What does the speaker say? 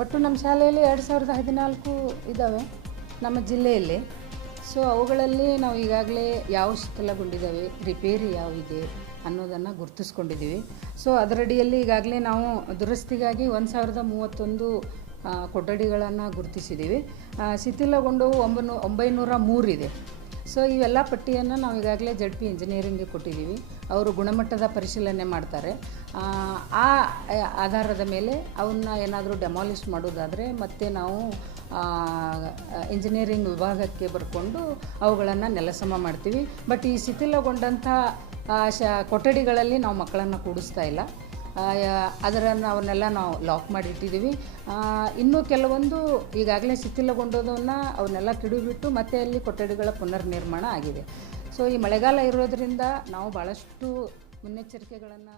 ಒಟ್ಟು ನಮ್ಮ ಶಾಲೆಯಲ್ಲಿ ಎರಡು ಸಾವಿರದ ಹದಿನಾಲ್ಕು ಇದ್ದಾವೆ, ನಮ್ಮ ಜಿಲ್ಲೆಯಲ್ಲಿ. ಸೊ ಅವುಗಳಲ್ಲಿ ನಾವು ಈಗಾಗಲೇ ಯಾವ ಶಿಥಿಲಗೊಂಡಿದ್ದಾವೆ ರಿಪೇರಿ ಯಾವಿದೆ ಅನ್ನೋದನ್ನು ಗುರುತಿಸ್ಕೊಂಡಿದ್ದೀವಿ. ಸೊ ಅದರಡಿಯಲ್ಲಿ ಈಗಾಗಲೇ ನಾವು ದುರಸ್ತಿಗಾಗಿ ಒಂದು ಸಾವಿರದ ಮೂವತ್ತೊಂದು ಕೊಠಡಿಗಳನ್ನು ಗುರುತಿಸಿದ್ದೀವಿ. ಶಿಥಿಲಗೊಂಡವು ಒಂಬೈನೂ, ಒಂಬೈನೂರ ಮೂರಿದೆ ಸೊ ಇವೆಲ್ಲ ಪಟ್ಟಿಯನ್ನು ನಾವು ಈಗಾಗಲೇ ಜಡ್ ಪಿ ಇಂಜಿನಿಯರಿಂಗ್ಗೆ ಕೊಟ್ಟಿದ್ದೀವಿ. ಅವರು ಗುಣಮಟ್ಟದ ಪರಿಶೀಲನೆ ಮಾಡ್ತಾರೆ. ಆ ಆಧಾರದ ಮೇಲೆ ಅವನ್ನ ಏನಾದರೂ ಡೆಮಾಲಿಷ್ ಮಾಡೋದಾದರೆ ಮತ್ತೆ ನಾವು ಇಂಜಿನಿಯರಿಂಗ್ ವಿಭಾಗಕ್ಕೆ ಬರ್ಕೊಂಡು ಅವುಗಳನ್ನು ನೆಲಸಮ ಮಾಡ್ತೀವಿ. ಬಟ್ ಈ ಶಿಥಿಲಗೊಂಡಂಥ ಶ, ಕೊಠಡಿಗಳಲ್ಲಿ ನಾವು ಮಕ್ಕಳನ್ನು ಕೂಡಿಸ್ತಾ ಇಲ್ಲ. ಅದರನ್ನು ಅವನ್ನೆಲ್ಲ ನಾವು ಲಾಕ್ ಮಾಡಿ ಇಟ್ಟಿದ್ದೀವಿ ಇನ್ನೂ ಕೆಲವೊಂದು ಈಗಾಗಲೇ ಶಿಥಿಲಗೊಂಡೋದನ್ನು ಅವನ್ನೆಲ್ಲ ಕಿಡಿಬಿಟ್ಟು ಮತ್ತೆ ಅಲ್ಲಿ ಕೊಠಡಿಗಳ ಪುನರ್ನಿರ್ಮಾಣ ಆಗಿದೆ. ಸೊ ಈ ಮಳೆಗಾಲ ಇರೋದರಿಂದ ನಾವು ಭಾಳಷ್ಟು ಮುನ್ನೆಚ್ಚರಿಕೆಗಳನ್ನು